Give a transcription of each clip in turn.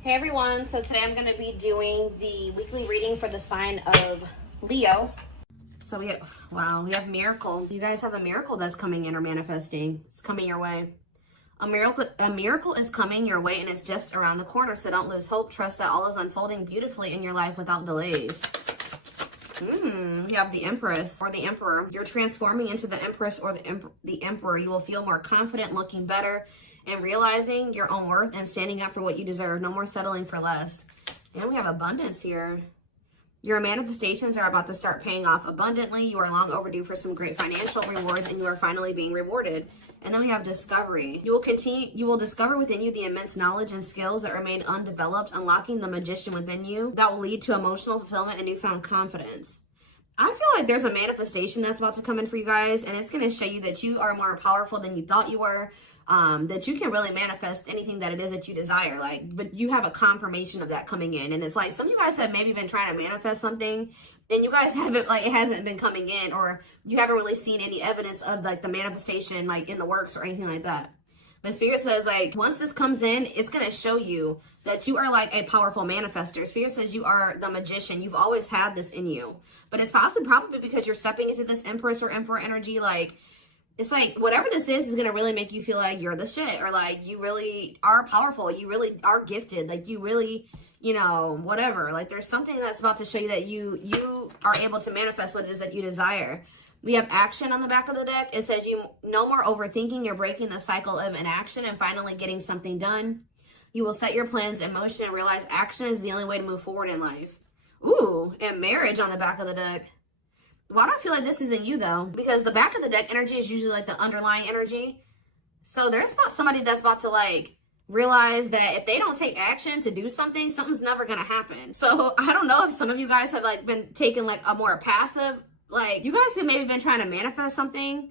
Hey everyone, so today I'm going to be doing the weekly reading for the sign of Leo. So we have miracle. You guys have a miracle that's coming in or manifesting. It's coming your way. A miracle is coming your way and it's just around the corner, so don't lose hope. Trust that all is unfolding beautifully in your life without delays. You have the Empress or the Emperor. You're transforming into the Empress or the Emperor. You will feel more confident, looking better, and realizing your own worth and standing up for what you deserve. No more settling for less. And we have abundance here. Your manifestations are about to start paying off abundantly. You are long overdue for some great financial rewards and you are finally being rewarded. And then we have discovery. You will discover within you the immense knowledge and skills that remain undeveloped, unlocking the magician within you that will lead to emotional fulfillment and newfound confidence. I feel like there's a manifestation that's about to come in for you guys, and it's going to show you that you are more powerful than you thought you were. That you can really manifest anything that it is that you desire, but you have a confirmation of that coming in. And it's like some of you guys have maybe been trying to manifest something and you guys haven't, it hasn't been coming in, or you haven't really seen any evidence of the manifestation in the works or anything like that. But Spirit says once this comes in, it's going to show you that you are a powerful manifester. Spirit says you are the magician. You've always had this in you, but it's probably because you're stepping into this Empress or Emperor energy. It's whatever this is going to really make you feel like you're the shit, or you really are powerful. You really are gifted. You really, whatever. There's something that's about to show you that you are able to manifest what it is that you desire. We have action on the back of the deck. It says you no more overthinking. You're breaking the cycle of inaction and finally getting something done. You will set your plans in motion and realize action is the only way to move forward in life. Ooh, and marriage on the back of the deck. Well, I don't feel like this isn't you though, because the back of the deck energy is usually the underlying energy. So there's somebody that's about to realize that if they don't take action to do something, something's never going to happen. So I don't know if some of you guys have been taking a more passive, you guys have maybe been trying to manifest something,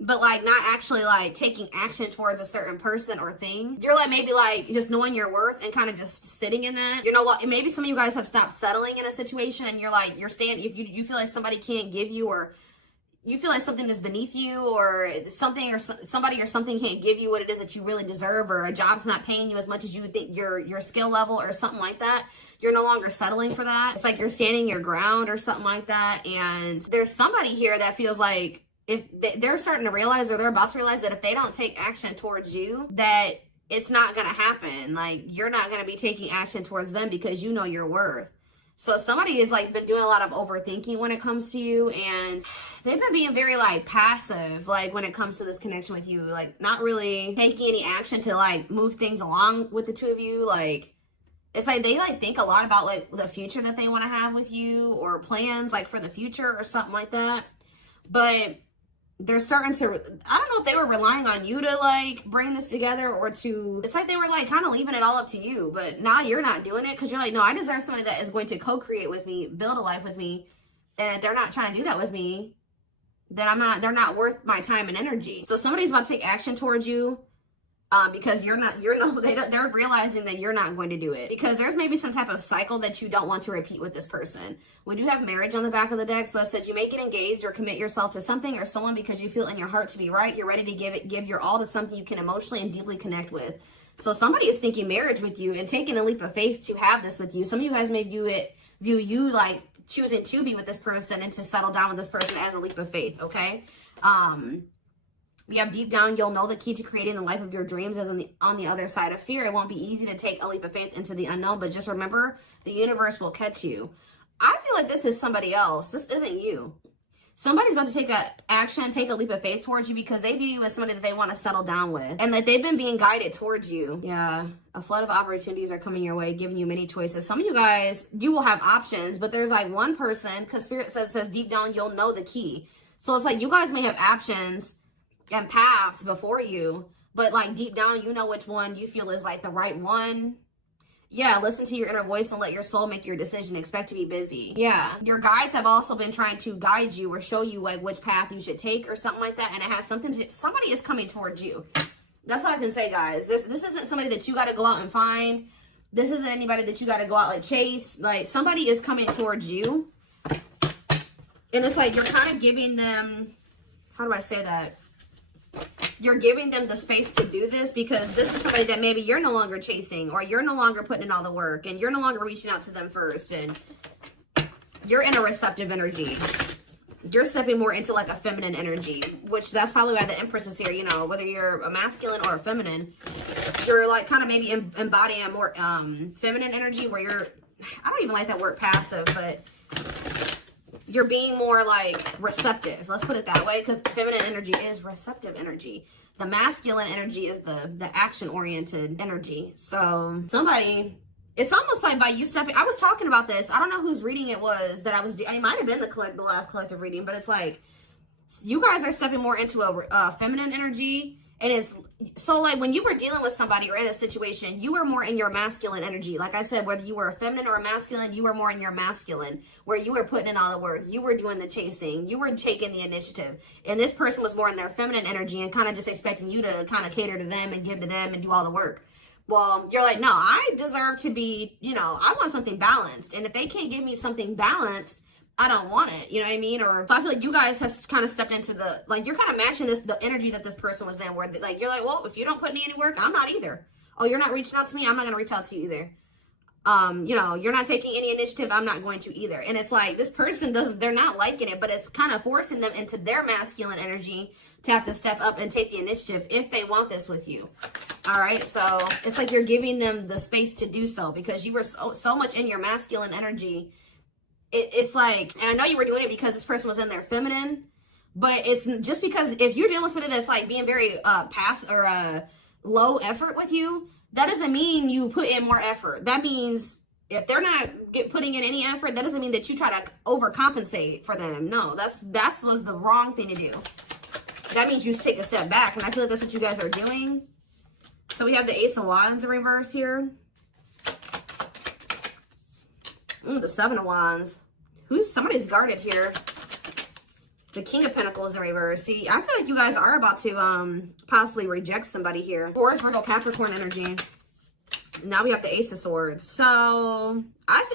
but not actually taking action towards a certain person or thing. You're maybe just knowing your worth and kind of just sitting in that. Maybe some of you guys have stopped settling in a situation and you're staying, if you feel like somebody can't give you, or you feel like something is beneath you, or something or somebody or something can't give you what it is that you really deserve, or a job's not paying you as much as you think your skill level or something like that. You're no longer settling for that. It's you're standing your ground or something like that. And there's somebody here that feels like if they're starting to realize, or they're about to realize, that if they don't take action towards you, that it's not going to happen. You're not going to be taking action towards them because you know your worth. So somebody has been doing a lot of overthinking when it comes to you, and they've been being very passive when it comes to this connection with you, not really taking any action to move things along with the two of you. It's they think a lot about the future that they want to have with you, or plans for the future or something like that. But they're starting to, I don't know if they were relying on you to bring this together, or to, it's they were kind of leaving it all up to you, but now you're not doing it because you're no, I deserve somebody that is going to co-create with me, build a life with me. And if they're not trying to do that with me, then they're not worth my time and energy. So somebody's about to take action towards you. Because they're realizing that you're not going to do it, because there's maybe some type of cycle that you don't want to repeat with this person. We do have marriage on the back of the deck. So it says you may get engaged or commit yourself to something or someone because you feel in your heart to be right. You're ready to give your all to something you can emotionally and deeply connect with. So somebody is thinking marriage with you and taking a leap of faith to have this with you. Some of you guys may view you choosing to be with this person and to settle down with this person as a leap of faith. Okay. We have deep down, you'll know the key to creating the life of your dreams is on the other side of fear. It won't be easy to take a leap of faith into the unknown, but just remember, the universe will catch you. I feel like this is somebody else. This isn't you. Somebody's about to take a leap of faith towards you because they view you as somebody that they want to settle down with, and that they've been being guided towards you. Yeah, a flood of opportunities are coming your way, giving you many choices. Some of you guys, you will have options, but there's one person, because Spirit says deep down, you'll know the key. So it's you guys may have options and paths before you, but deep down you know which one you feel is the right one. Yeah, listen to your inner voice and let your soul make your decision. Expect to be busy. Yeah, your guides have also been trying to guide you or show you which path you should take or something like that, and it has something to, somebody is coming towards you. That's all I can say, guys. This isn't somebody that you got to go out and find. This isn't anybody that you got to go out chase. Somebody is coming towards you, and it's you're kind of giving them, how do I say that? you're giving them the space to do this because this is somebody that maybe you're no longer chasing, or you're no longer putting in all the work, and you're no longer reaching out to them first, and you're in a receptive energy. You're stepping more into like a feminine energy, which that's probably why the Empress is here. You know, whether you're a masculine or a feminine, you're like kind of maybe embodying a more feminine energy where you're, I don't even like that word passive, but you're being more like receptive. Let's put it that way, because feminine energy is receptive energy. The masculine energy is the action-oriented energy. So somebody, it's almost like by you stepping, I was talking about this. I don't know whose reading it was that I was, it might have been the last collective reading, but it's like, you guys are stepping more into a feminine energy. And it's, so like when you were dealing with somebody or in a situation, you were more in your masculine energy. Like I said, whether you were a feminine or a masculine, you were more in your masculine, where you were putting in all the work. You were doing the chasing. You were taking the initiative. And this person was more in their feminine energy and kind of just expecting you to kind of cater to them and give to them and do all the work. Well, you're like, no, I deserve to be, you know, I want something balanced. And if they can't give me something balanced, I don't want it, you know what I mean? Or so I feel like you guys have kind of stepped into the, like, you're kind of matching the energy that this person was in, where like you're like, well, if you don't put in any work, I'm not either. Oh, you're not reaching out to me, I'm not gonna reach out to you either. You know, you're not taking any initiative, I'm not going to either. And it's like this person doesn't, they're not liking it, but it's kind of forcing them into their masculine energy to have to step up and take the initiative if they want this with you. All right, so it's like you're giving them the space to do so because you were so much in your masculine energy. It's like, and I know you were doing it because this person was in their feminine, but it's just because if you're dealing with somebody that's like being very low effort with you, that doesn't mean you put in more effort. That means if they're not putting in any effort, that doesn't mean that you try to overcompensate for them. No, that was the wrong thing to do. That means you take a step back, and I feel like that's what you guys are doing. So we have the Ace of Wands in reverse here. The Seven of Wands. Somebody's guarded here. The King of Pentacles in reverse. See, I feel like you guys are about to possibly reject somebody here. Taurus, Virgo, Capricorn energy. Now we have the Ace of Swords. So,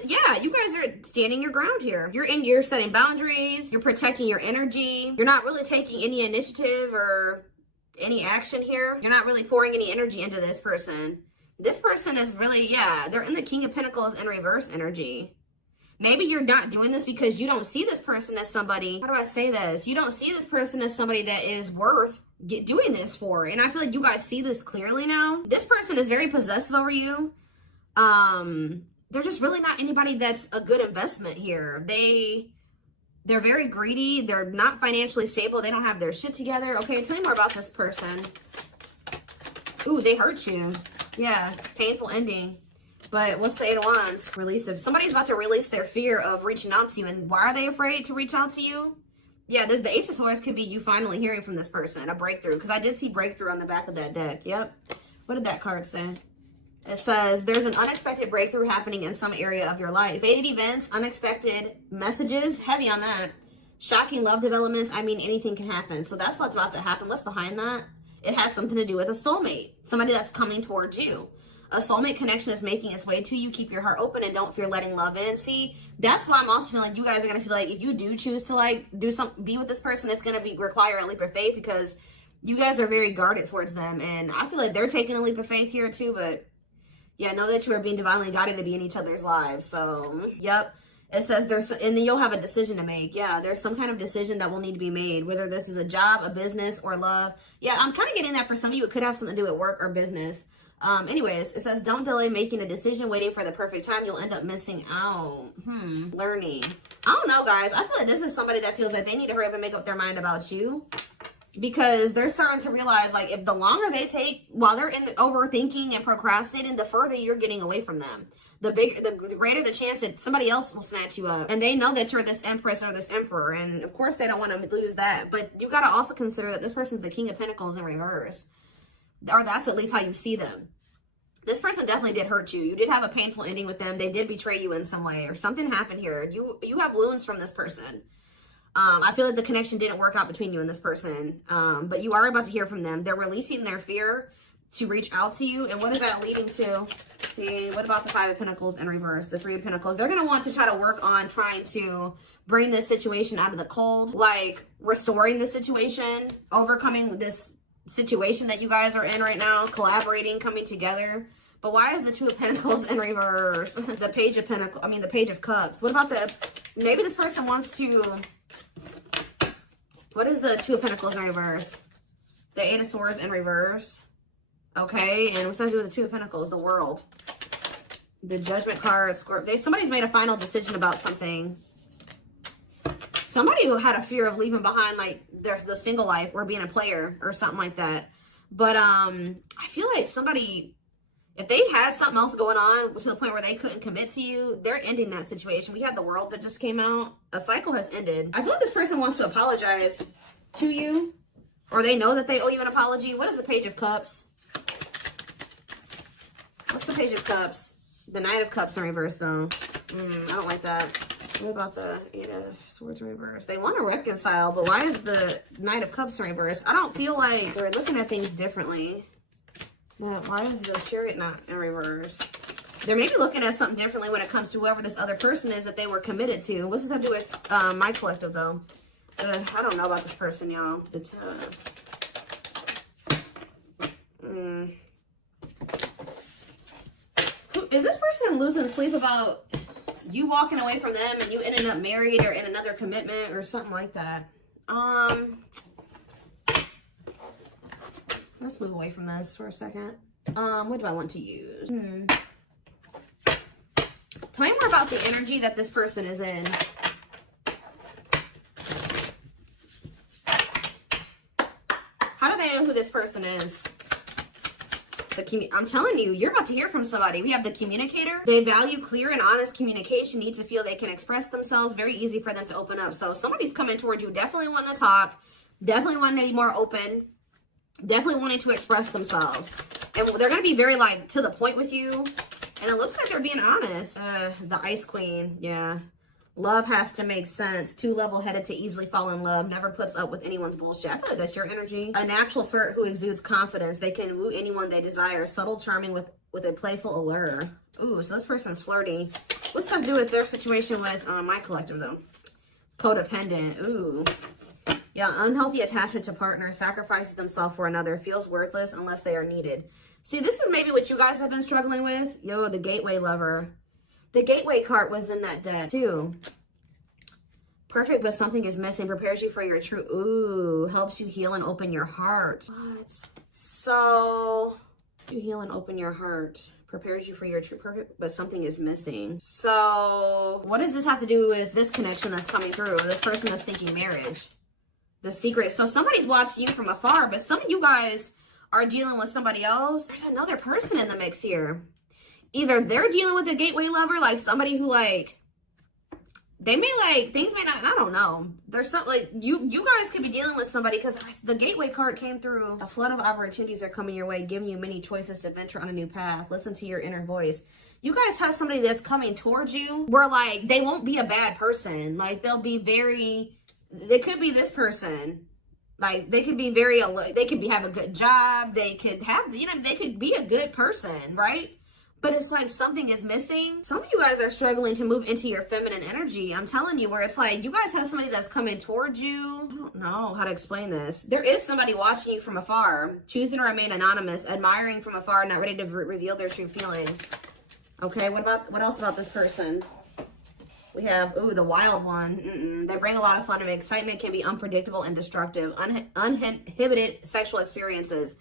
yeah, you guys are standing your ground here. You're setting boundaries. You're protecting your energy. You're not really taking any initiative or any action here. You're not really pouring any energy into this person. This person is really, yeah, they're in the King of Pentacles in reverse energy. Maybe you're not doing this because you don't see this person as somebody, how do I say this? You don't see this person as somebody that is worth doing this for. And I feel like you guys see this clearly now. This person is very possessive over you. They're just really not anybody that's a good investment here. They're very greedy. They're not financially stable. They don't have their shit together. Okay, tell me more about this person. Ooh, they hurt you. Yeah, painful ending. But what's the Eight of Wands? Release. If somebody's about to release their fear of reaching out to you, and why are they afraid to reach out to you? Yeah, the Ace of Swords could be you finally hearing from this person, a breakthrough. Because I did see breakthrough on the back of that deck. Yep. What did that card say? It says, there's an unexpected breakthrough happening in some area of your life. Fated events, unexpected messages, heavy on that. Shocking love developments. I mean, anything can happen. So that's what's about to happen. What's behind that? It has something to do with a soulmate. Somebody that's coming towards you. A soulmate connection is making its way to you. Keep your heart open and don't fear letting love in. See, that's why I'm also feeling like you guys are going to feel like if you do choose to like be with this person, it's going to require a leap of faith because you guys are very guarded towards them. And I feel like they're taking a leap of faith here too. But yeah, know that you are being divinely guided to be in each other's lives. So, yep. It says and then you'll have a decision to make. Yeah, there's some kind of decision that will need to be made, whether this is a job, a business, or love. Yeah, I'm kind of getting that for some of you. It could have something to do with work or business. Anyways, it says, don't delay making a decision, waiting for the perfect time. You'll end up missing out. Learning. I don't know, guys. I feel like this is somebody that feels like they need to hurry up and make up their mind about you. Because they're starting to realize, like, if the longer they take while they're in the overthinking and procrastinating, the further you're getting away from them. The greater the chance that somebody else will snatch you up. And they know that you're this empress or this emperor. And of course they don't want to lose that. But you got to also consider that this person's the King of Pentacles in reverse. Or that's at least how you see them. This person definitely did hurt you. You did have a painful ending with them. They did betray you in some way. Or something happened here. You have wounds from this person. I feel like the connection didn't work out between you and this person. But you are about to hear from them. They're releasing their fear to reach out to you. And what is that leading to? See, what about the Five of Pentacles in reverse? The Three of Pentacles. They're going to want to try to work on trying to bring this situation out of the cold. Like restoring the situation. Overcoming this situation that you guys are in right now, collaborating, coming together. But why is the Two of Pentacles in reverse? The Page of Pentacles, I mean the Page of Cups. What about maybe this person wants to, what is the Two of Pentacles in reverse? The Eight of Swords in reverse. Okay, and what's that to do with the Two of Pentacles? The World. The Judgment card, somebody's made a final decision about something. Somebody who had a fear of leaving behind, like, there's the single life or being a player or something like that. But I feel like somebody, if they had something else going on to the point where they couldn't commit to you, they're ending that situation. We had the World that just came out. A cycle has ended. I feel like this person wants to apologize to you, or they know that they owe you an apology. What is the Page of Cups? What's the Page of Cups? The Knight of Cups in reverse, though. I don't like that. What about the Eight of Swords in reverse? They want to reconcile, but why is the Knight of Cups in reverse? I don't feel like they're looking at things differently. Now, why is the Chariot not in reverse? They're maybe looking at something differently when it comes to whoever this other person is that they were committed to. What's this have to do with my collective, though? I don't know about this person, y'all. Is this person losing sleep about you walking away from them and you ending up married or in another commitment or something like that? Let's move away from this for a second. What do I want to use? Tell me more about the energy that this person is in. How do they know who this person is? I'm telling you, you're about to hear from somebody. We have the Communicator. They value clear and honest communication, need to feel they can express themselves. Very easy for them to open up. So somebody's coming towards you, definitely wanting to talk, definitely wanting to be more open, definitely wanting to express themselves. And they're going to be very, like, to the point with you. And it looks like they're being honest. The Ice Queen, yeah. Love has to make sense. Too level-headed to easily fall in love. Never puts up with anyone's bullshit. I feel like that's your energy. A natural flirt who exudes confidence. They can woo anyone they desire. Subtle, charming with a playful allure. Ooh, so this person's flirty. What's that to do with their situation with my collective, though? Codependent. Ooh. Yeah, unhealthy attachment to partner. Sacrifices themselves for another. Feels worthless unless they are needed. See, this is maybe what you guys have been struggling with. Yo, the Gateway Lover. The Gateway card was in that deck, too. Perfect, but something is missing. Prepares you for your true... Ooh, helps you heal and open your heart. What? So... You heal and open your heart. Prepares you for your true perfect, but something is missing. So... What does this have to do with this connection that's coming through? This person that's thinking marriage. The secret. So somebody's watching you from afar, but some of you guys are dealing with somebody else. There's another person in the mix here. Either they're dealing with a Gateway Lover, like somebody who, like, they may, like, things may not, I don't know. There's something, like, you guys could be dealing with somebody, because the Gateway card came through. A flood of opportunities are coming your way, giving you many choices to venture on a new path. Listen to your inner voice. You guys have somebody that's coming towards you where, like, they won't be a bad person. Like, they'll be very, they could be this person. Like, they could be very, they could have a good job. They could have, you know, they could be a good person, right? But it's like something is missing. Some of you guys are struggling to move into your feminine energy. I'm telling you, where it's like you guys have somebody that's coming towards you. I don't know how to explain this. There is somebody watching you from afar, choosing to remain anonymous, admiring from afar, not ready to reveal their true feelings. Okay, what else about this person? We have, ooh, the Wild One. They bring a lot of fun and excitement, can be unpredictable and destructive. Uninhibited sexual experiences.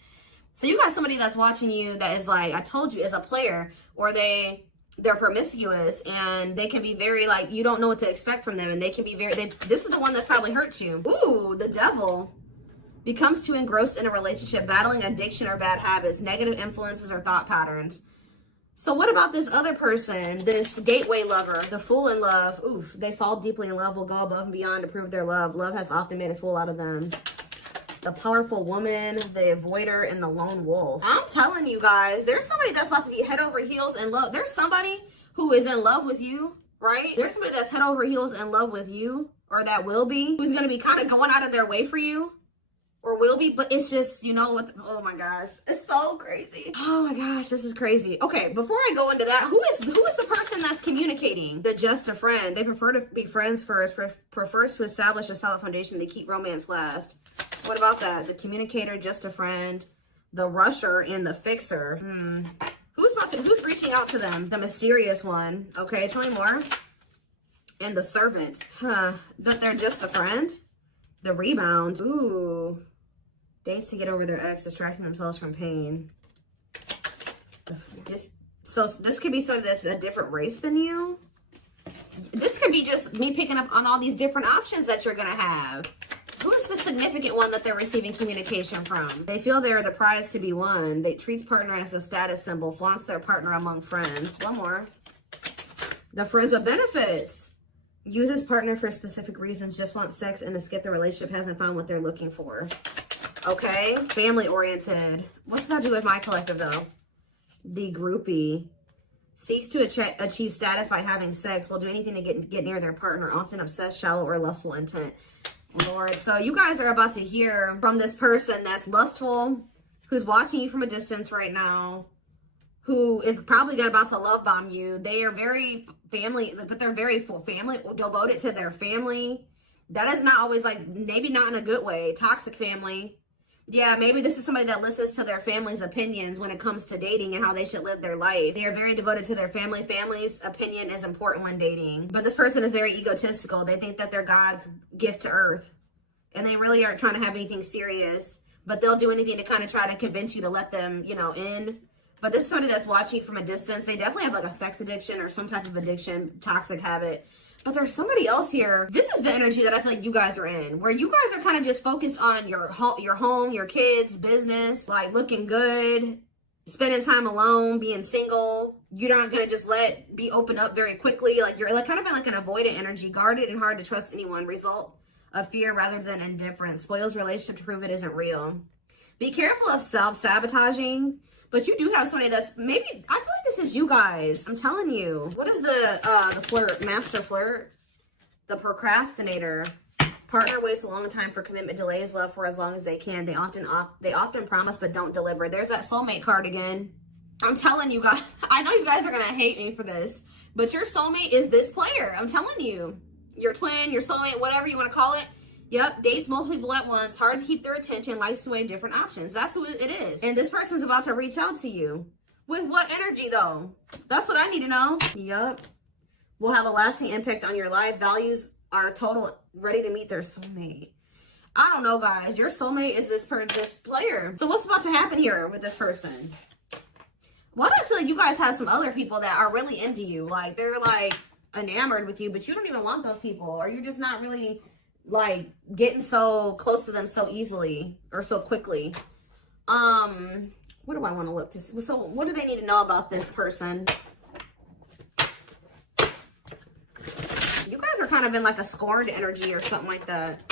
So you got somebody that's watching you that is, like, I told you, is a player, or they're promiscuous, and they can be very, like, you don't know what to expect from them, and they can be very, this is the one that's probably hurt you. Ooh, the Devil. Becomes too engrossed in a relationship, battling addiction or bad habits, negative influences or thought patterns. So what about this other person, this Gateway Lover, the Fool in love? Oof, they fall deeply in love, will go above and beyond to prove their love. Love has often made a fool out of them. The Powerful Woman, the Avoider, and the Lone Wolf. I'm telling you guys, there's somebody that's about to be head over heels in love. There's somebody who is in love with you, right? There's somebody that's head over heels in love with you, or that will be, who's going to be kind of going out of their way for you, or will be, but it's just, you know what, oh my gosh, it's so crazy. Oh my gosh, this is crazy. Okay, before I go into that, who is the person that's communicating? The Just a Friend. They prefer to be friends first, prefers to establish a solid foundation. They keep romance last. What about that? The communicator, just a friend, the rusher, and the fixer. Who's reaching out to them? The mysterious one. Okay, tell me more. And the servant. But they're just a friend. The rebound. Ooh. Dates to get over their ex, distracting themselves from pain. So this could be somebody that's a different race than you. This could be just me picking up on all these different options that you're going to have. Who is the significant one that they're receiving communication from? They feel they're the prize to be won. They treat partner as a status symbol, flaunts their partner among friends. One more. The friends with benefits. Uses partner for specific reasons, just wants sex and to skip the relationship, hasn't found what they're looking for. Okay. Family oriented. What's that do with my collective though? The groupie. Seeks to achieve status by having sex. Will do anything to get near their partner. Often obsessed, shallow, or lustful intent. Lord. So you guys are about to hear from this person that's lustful, who's watching you from a distance right now, who is probably about to love bomb you. They are very family, but they're very family, devoted to their family. That is not always like, maybe not in a good way. Toxic family. Yeah, maybe this is somebody that listens to their family's opinions when it comes to dating and how they should live their life. They are very devoted to their family. Family's opinion is important when dating. But this person is very egotistical. They think that they're God's gift to earth. And they really aren't trying to have anything serious. But they'll do anything to kind of try to convince you to let them, you know, in. But this is somebody that's watching from a distance. They definitely have like a sex addiction or some type of addiction, toxic habit. But there's somebody else here. This is the energy that I feel like you guys are in, where you guys are kind of just focused on your home, your kids, business, like looking good, spending time alone, being single. You're not gonna just be open up very quickly. Like you're like kind of in like an avoidant energy, guarded and hard to trust anyone. Result of fear rather than indifference. Spoils relationship to prove it isn't real. Be careful of self-sabotaging. But you do have somebody that's maybe, I feel like this is you guys. I'm telling you. What is the flirt? Master flirt? The procrastinator. Partner waits a long time for commitment, delays love for as long as they can. They often promise but don't deliver. There's that soulmate card again. I'm telling you guys. I know you guys are going to hate me for this. But your soulmate is this player. I'm telling you. Your twin, your soulmate, whatever you want to call it. Yep, dates multiple people at once, hard to keep their attention, likes to weigh different options. That's who it is. And this person's about to reach out to you. With what energy, though? That's what I need to know. Yep. Will have a lasting impact on your life. Values are total, ready to meet their soulmate. I don't know, guys. Your soulmate is this player. So what's about to happen here with this person? Why do I feel like you guys have some other people that are really into you? Like, they're, like, enamored with you, but you don't even want those people. Or you're just not really like getting so close to them so easily or so quickly. What do I want to look to? So what do they need to know about this person? You guys are kind of in like a scorned energy or something like that.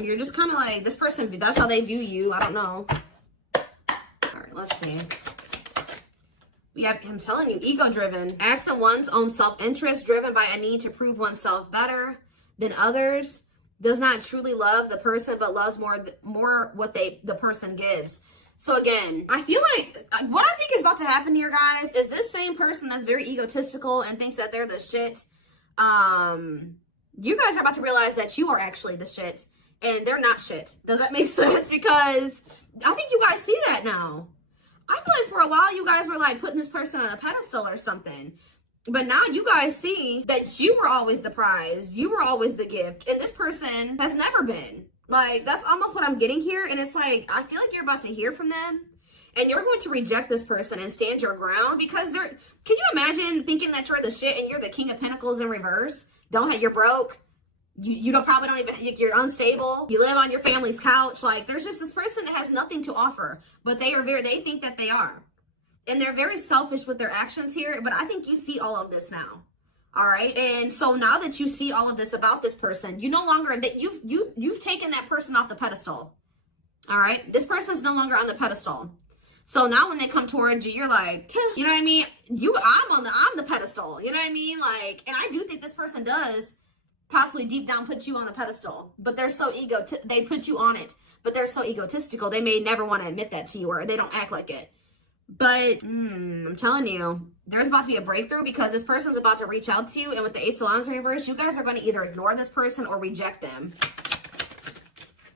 You're just kind of like, this person, that's how they view you. I don't know. Let's see. We have him telling you, ego-driven. Acts on one's own self-interest, driven by a need to prove oneself better than others. Does not truly love the person, but loves more what the person gives. So again, I feel like what I think is about to happen here, guys, is this same person that's very egotistical and thinks that they're the shit. You guys are about to realize that you are actually the shit, and they're not shit. Does that make sense? Because I think you guys see that now. I feel like for a while you guys were like putting this person on a pedestal or something. But now you guys see that you were always the prize. You were always the gift. And this person has never been. Like, that's almost what I'm getting here. And it's like, I feel like you're about to hear from them. And you're going to reject this person and stand your ground. Because can you imagine thinking that you're the shit and you're the King of Pentacles in reverse? You're broke. Probably don't even, you're unstable. You live on your family's couch. Like, there's just this person that has nothing to offer, but they think that they are. And they're very selfish with their actions here, but I think you see all of this now. All right. And so now that you see all of this about this person, you no longer, that you've taken that person off the pedestal. All right. This person's no longer on the pedestal. So now when they come towards you, you're like, you know what I mean? I'm the pedestal. You know what I mean? Like, and I do think this person does possibly deep down put you on the pedestal, but they're so they put you on it, but they're so egotistical, they may never want to admit that to you, or they don't act like it. But I'm telling you, there's about to be a breakthrough because this person's about to reach out to you. And with the Ace of Wands reverse, you guys are going to either ignore this person or reject them.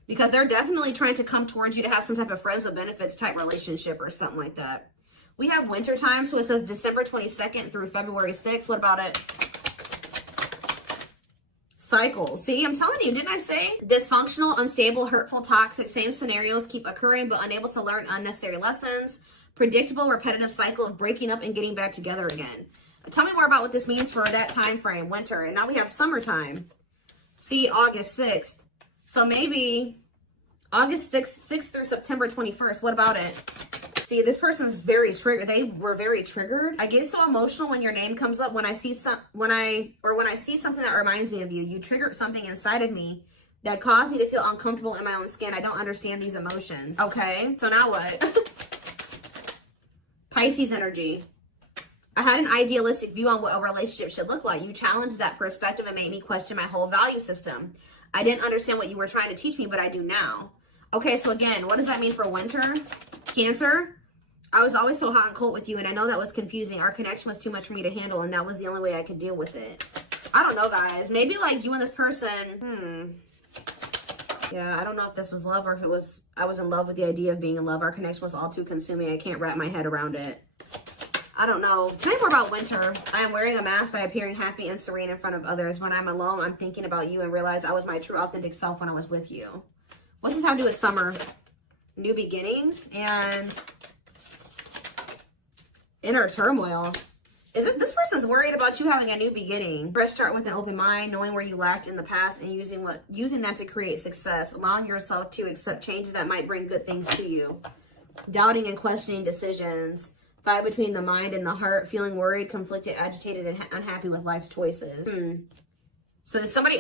Because they're definitely trying to come towards you to have some type of friends with benefits type relationship or something like that. We have winter time, so it says December 22nd through February 6th. What about it? Cycle. See, I'm telling you, didn't I say? Dysfunctional, unstable, hurtful, toxic, same scenarios keep occurring but unable to learn unnecessary lessons. Predictable, repetitive cycle of breaking up and getting back together again. Tell me more about what this means for that time frame, winter. And now we have summertime. See, August 6th. So maybe August 6th through September 21st. What about it? See, this person's very triggered. They were very triggered. I get so emotional when your name comes up. When I see when I see something that reminds me of you. You triggered something inside of me that caused me to feel uncomfortable in my own skin. I don't understand these emotions. Okay, so now what? Pisces energy. I had an idealistic view on what a relationship should look like. You challenged that perspective and made me question my whole value system. I didn't understand what you were trying to teach me, but I do now. Okay, so again, what does that mean for winter? Cancer. I was always so hot and cold with you, and I know that was confusing. Our connection was too much for me to handle, and that was the only way I could deal with it. I don't know, guys. Maybe like you and this person, yeah, I don't know if this was love or if it was, I was in love with the idea of being in love. Our connection was all too consuming. I can't wrap my head around it. I don't know. Tell me more about winter. I am wearing a mask by appearing happy and serene in front of others. When I'm alone, I'm thinking about you and realize I was my true authentic self when I was with you. What's this have to do with summer? New beginnings and inner turmoil. Is it this person's worried about you having a new beginning? Fresh start with an open mind, knowing where you lacked in the past and using that to create success, allowing yourself to accept changes that might bring good things to you. Doubting and questioning decisions. Fight between the mind and the heart, feeling worried, conflicted, agitated, and unhappy with life's choices. So somebody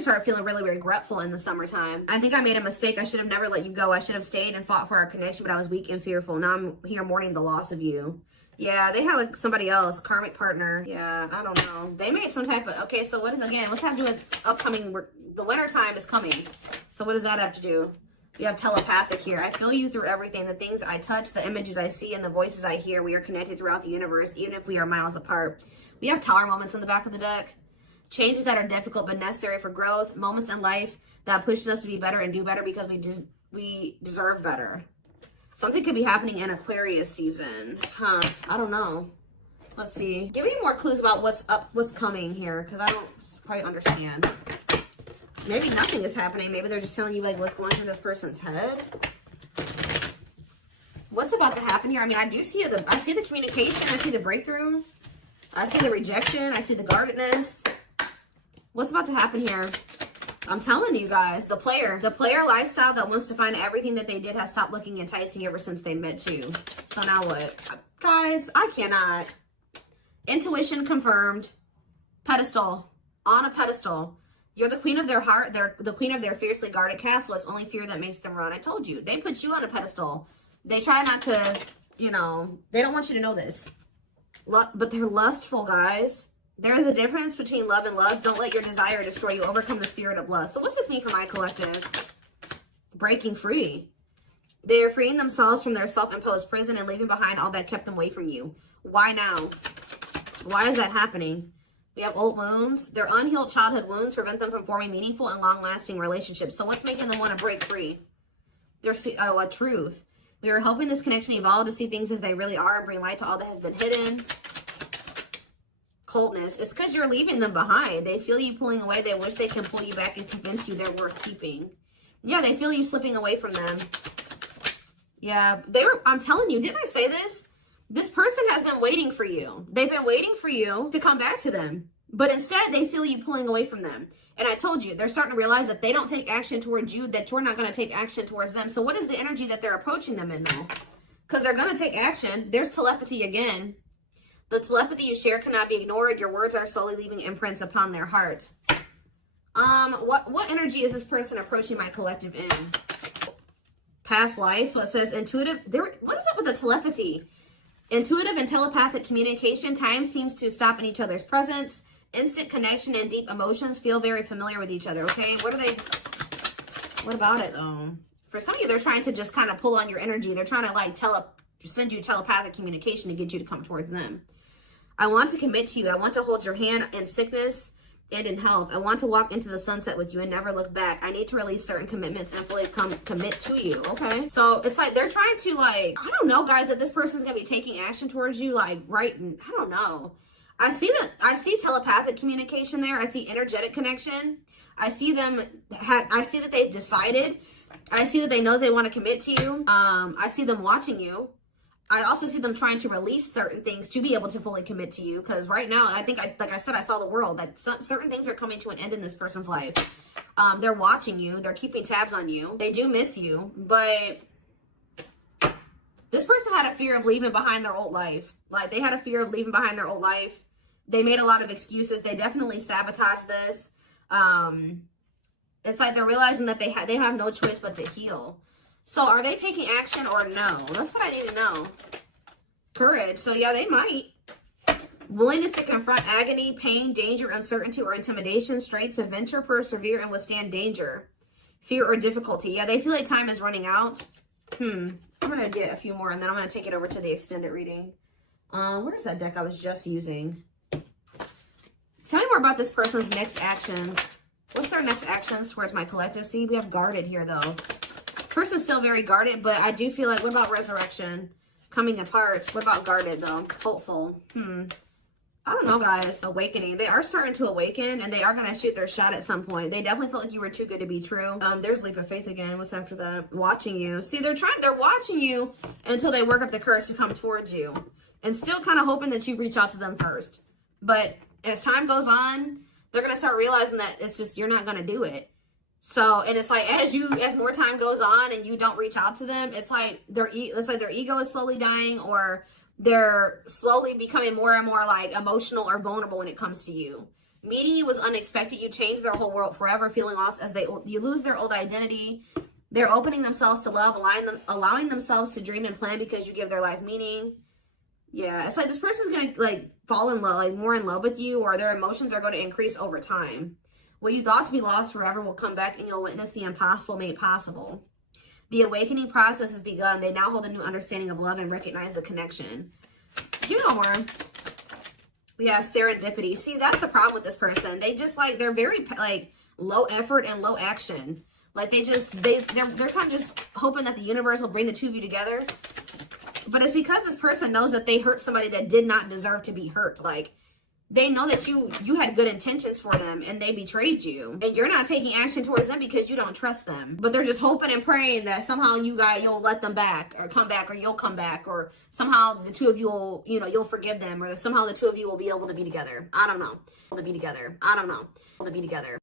started feeling really regretful in the summertime. I think I made a mistake. I should have never let you go. I should have stayed and fought for our connection, but I was weak and fearful. Now I'm here mourning the loss of you. Yeah, they had like somebody else, karmic partner. Yeah, I don't know. They made some type of, okay, so what is, again, what's that have to do with upcoming, the winter time is coming. So what does that have to do? You have telepathic here. I feel you through everything. The things I touch, the images I see, and the voices I hear. We are connected throughout the universe, even if we are miles apart. We have tower moments in the back of the deck. Changes that are difficult but necessary for growth. Moments in life that pushes us to be better and do better because we deserve better. Something could be happening in Aquarius season. I don't know. Let's see. Give me more clues about what's coming here, because I don't quite understand. Maybe nothing is happening. Maybe they're just telling you like what's going through this person's head. What's about to happen here? I mean, I see the communication. I see the breakthrough. I see the rejection. I see the guardedness. What's about to happen here? I'm telling you guys, the player lifestyle that wants to find everything that they did has stopped looking enticing ever since they met you. So now what? Guys, I cannot. Intuition confirmed. Pedestal. On a pedestal. You're the queen of their heart. They're the queen of their fiercely guarded castle. It's only fear that makes them run. I told you. They put you on a pedestal. They try not to, you know, they don't want you to know this. But they're lustful, guys. There is a difference between love and lust. Don't let your desire destroy you. Overcome the spirit of lust. So what's this mean for my collective? Breaking free. They are freeing themselves from their self-imposed prison and leaving behind all that kept them away from you. Why now? Why is that happening? We have old wounds. Their unhealed childhood wounds prevent them from forming meaningful and long-lasting relationships. So what's making them want to break free? A truth. We are helping this connection evolve to see things as they really are and bring light to all that has been hidden. Coldness. It's because you're leaving them behind. They feel you pulling away. They wish they can pull you back and convince you they're worth keeping. Yeah, they feel you slipping away from them. Yeah, I'm telling you, didn't I say this? This person has been waiting for you. They've been waiting for you to come back to them. But instead, they feel you pulling away from them. And I told you, they're starting to realize that they don't take action towards you, that you're not going to take action towards them. So what is the energy that they're approaching them in, though? Because they're going to take action. There's telepathy again. The telepathy you share cannot be ignored. Your words are slowly leaving imprints upon their heart. What energy is this person approaching my collective in? Past life. So it says intuitive. What is up with the telepathy? Intuitive and telepathic communication. Time seems to stop in each other's presence. Instant connection and deep emotions feel very familiar with each other. Okay, what about it though? For some of you, they're trying to just kind of pull on your energy. They're trying to like send you telepathic communication to get you to come towards them. I want to commit to you. I want to hold your hand in sickness and in health. I want to walk into the sunset with you and never look back. I need to release certain commitments and fully commit to you, okay? So it's like they're trying to, like, I don't know, guys, that this person's going to be taking action towards you, like, right, I don't know. I see telepathic communication there. I see energetic connection. I see them, I see that they've decided. I see that they know they want to commit to you. I see them watching you. I also see them trying to release certain things to be able to fully commit to you. Because right now, I think, like I said, I saw the world. That certain things are coming to an end in this person's life. They're watching you. They're keeping tabs on you. They do miss you. But this person had a fear of leaving behind their old life. Like, they had a fear of leaving behind their old life. They made a lot of excuses. They definitely sabotaged this. It's like they're realizing that they have no choice but to heal. So are they taking action or no? That's what I need to know. Courage. So yeah, they might. Willingness to confront agony, pain, danger, uncertainty, or intimidation. Straight to venture, persevere, and withstand danger. Fear or difficulty. Yeah, they feel like time is running out. I'm going to get a few more and then I'm going to take it over to the extended reading. Where's that deck I was just using? Tell me more about this person's next actions. What's their next actions towards my collective? See, we have guarded here, though. Person's still very guarded, but I do feel like, what about resurrection? Coming apart. What about guarded, though? Hopeful. I don't know, guys. Awakening. They are starting to awaken, and they are going to shoot their shot at some point. They definitely felt like you were too good to be true. There's leap of faith again. What's after that? Watching you. See, they're watching you until they work up the courage to come towards you. And still kind of hoping that you reach out to them first. But as time goes on, they're going to start realizing that it's just, you're not going to do it. So, and it's like, as more time goes on and you don't reach out to them, it's like their ego is slowly dying, or they're slowly becoming more and more like emotional or vulnerable when it comes to you. Meeting you was unexpected. You changed their whole world forever, feeling lost as you lose their old identity. They're opening themselves to love, allowing themselves to dream and plan because you give their life meaning. Yeah, it's like this person's going to like fall in love, like more in love with you, or their emotions are going to increase over time. What you thought to be lost forever will come back and you'll witness the impossible made possible. The awakening process has begun. They now hold a new understanding of love and recognize the connection. You know more. We have serendipity. See, that's the problem with this person. They just like, they're very like low effort and low action. Like they're kind of just hoping that the universe will bring the two of you together. But it's because this person knows that they hurt somebody that did not deserve to be hurt. Like, they know that you had good intentions for them and they betrayed you. And you're not taking action towards them because you don't trust them. But they're just hoping and praying that somehow you'll let them back or come back, or you'll come back, or somehow the two of you will, you'll forgive them, or somehow the two of you will be able to be together. I don't know. To be together. I don't know. To be together.